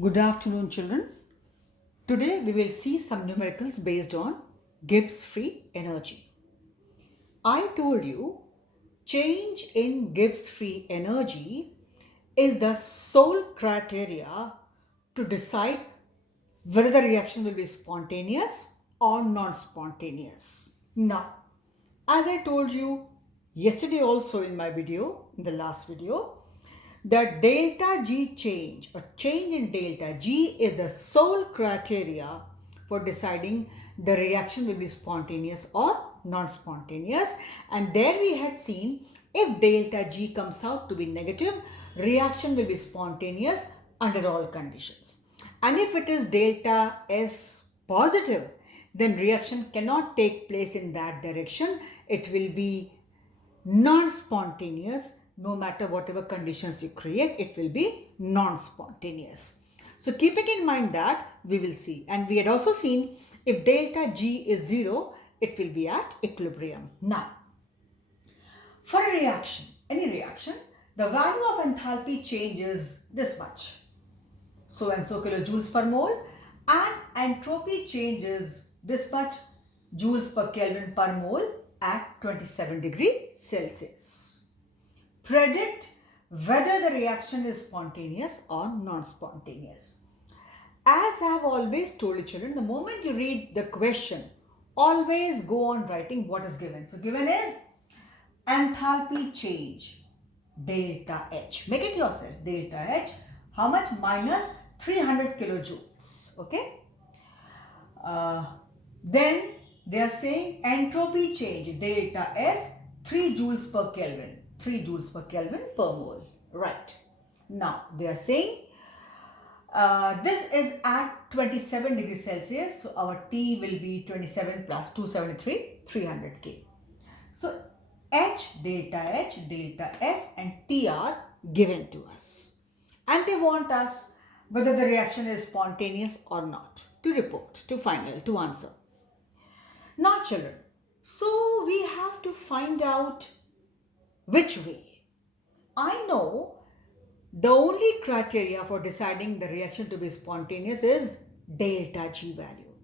Good afternoon, children. Today we will see some numericals based on Gibbs free energy. I told you change in Gibbs free energy is the sole criteria to decide whether the reaction will be spontaneous or non-spontaneous. Now, as I told you yesterday also in my video, in the last video, the delta G change, a change in delta G is the sole criteria for deciding the reaction will be spontaneous or non-spontaneous. And there we had seen if delta G comes out to be negative, reaction will be spontaneous under all conditions. And if it is delta S positive, then reaction cannot take place in that direction. It will be non-spontaneous. No matter whatever conditions you create, it will be non-spontaneous. So keeping in mind that, we will see. And we had also seen if delta G is 0, it will be at equilibrium. Now, for a reaction, any reaction, the value of enthalpy change is this much. So and so kilojoules per mole, and entropy changes this much joules per Kelvin per mole at 27 degrees Celsius. Predict whether the reaction is spontaneous or non-spontaneous. As I have always told you, children, the moment you read the question, always go on writing what is given. So given is enthalpy change, delta H. Make it yourself, delta H. How much? Minus 300 kilojoules. Okay. Then they are saying entropy change, delta S, 3 joules per Kelvin. 3 joules per Kelvin per mole. Right. Now, they are saying this is at 27 degrees Celsius. So, our T will be 27 plus 273, 300 K. So, delta S and T are given to us. And they want us whether the reaction is spontaneous or not to report, to answer. Now, children, so we have to find out which way. I know the only criteria for deciding the reaction to be spontaneous is delta G value.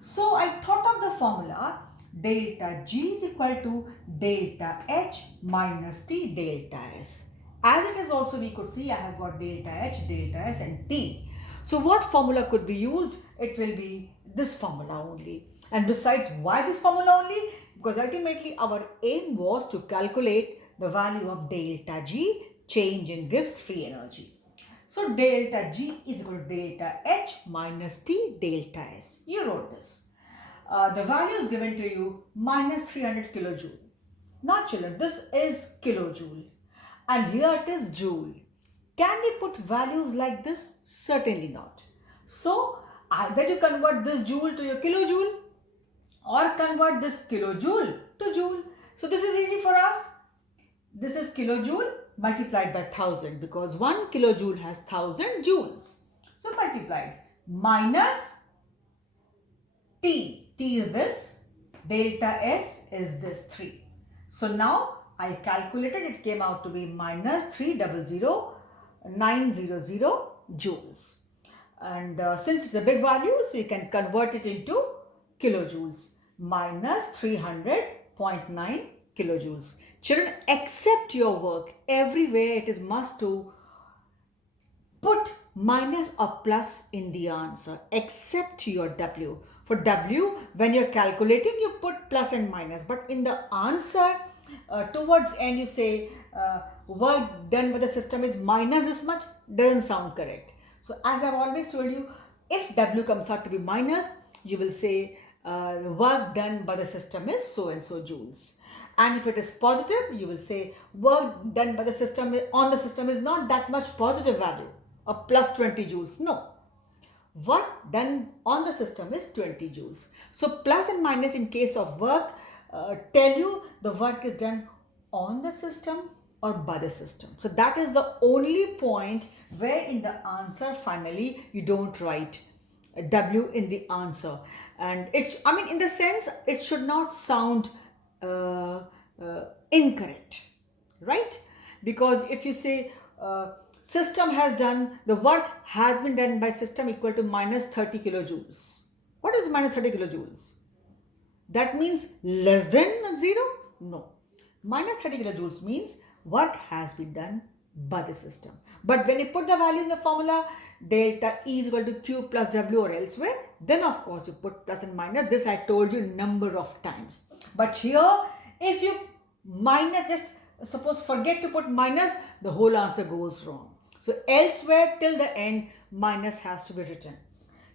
So I thought of the formula delta G is equal to delta H minus T delta S. As it is also, we could see I have got delta H, delta S and T. So what formula could be used? It will be this formula only. And besides, why this formula only? Because ultimately our aim was to calculate the value of delta G, change in Gibbs free energy. So delta G is equal to delta H minus T delta S. You wrote this. The value is given to you minus 300 kilojoule. Now children, this is kilojoule and here it is joule. Can we put values like this? Certainly not. So either you convert this joule to your kilojoule or convert this kilojoule to joule. So this is easy for us. This is kilojoule multiplied by 1000 because 1 kilojoule has 1000 joules. So multiplied minus T. T is this. Delta S is this 3. So now I calculated, it came out to be minus 300,900 joules. And since it's a big value, so you can convert it into kilojoules. Minus 300.9 kilojoules. Children, accept your work. Everywhere it is must to put minus or plus in the answer. Except your W. For W, when you're calculating, you put plus and minus. But in the answer, towards end you say work done by the system is minus this much. Doesn't sound correct. So as I've always told you, if W comes out to be minus, you will say work done by the system is so and so joules. And if it is positive, you will say work done by the system on the system is not that much positive value, a plus 20 joules. No. Work done on the system is 20 joules. So plus and minus in case of work tell you the work is done on the system or by the system. So that is the only point where in the answer finally you don't write W in the answer. And it's, I mean, in the sense it should not sound incorrect, right? Because if you say System has done, the work has been done by system equal to minus 30 kilojoules. What is minus 30 kilojoules? That means less than 0? No. Minus 30 kilojoules means work has been done by the system. But when you put the value in the formula, delta E is equal to Q plus W or elsewhere, then of course you put plus and minus. This I told you number of times. But here, if you minus, just suppose forget to put minus, the whole answer goes wrong. So elsewhere till the end, minus has to be written.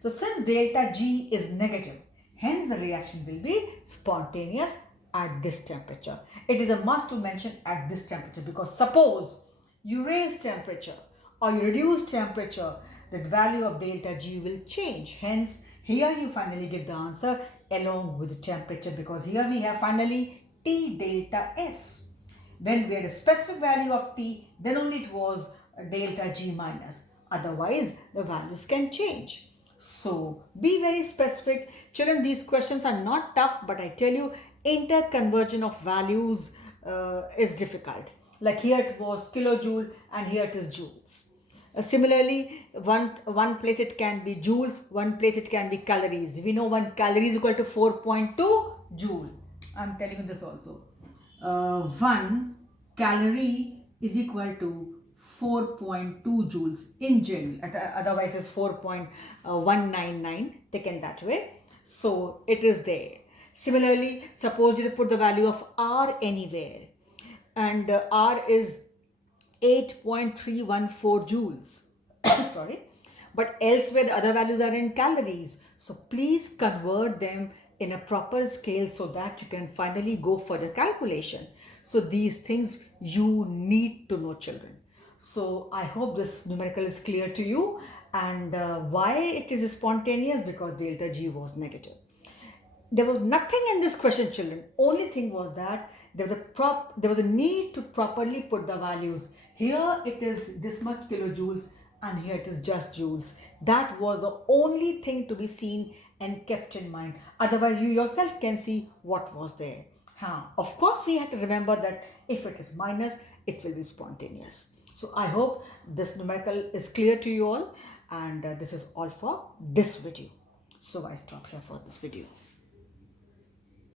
So since delta G is negative, hence the reaction will be spontaneous at this temperature. It is a must to mention at this temperature, because suppose you raise temperature or you reduce temperature, the value of delta G will change. Hence, here you finally get the answer along with the temperature, because here we have finally T delta S. When we had a specific value of T, then only it was delta G minus. Otherwise, the values can change. So, be very specific. Children, these questions are not tough, but I tell you, interconversion of values is difficult. Like here it was kilojoule and here it is joules. Similarly, one place it can be joules, one place it can be calories. We know 1 calorie is equal to 4.2 joule. I'm telling you this also. 1 calorie is equal to 4.2 joules in general. Otherwise, it is 4.199 taken that way. So it is there. Similarly, suppose you put the value of R anywhere, and R is 8.314 joules. Sorry. But elsewhere the other values are in calories. So please convert them in a proper scale so that you can finally go for the calculation. So these things you need to know, children. So I hope this numerical is clear to you, and why it is spontaneous, because delta G was negative. There was nothing in this question, children. Only thing was that there was a need to properly put the values. Here it is this much kilojoules and here it is just joules. That was the only thing to be seen and kept in mind. Otherwise, you yourself can see what was there. Of course, we have to remember that if it is minus, it will be spontaneous. So I hope this numerical is clear to you all, and this is all for this video. So I stop here for this video.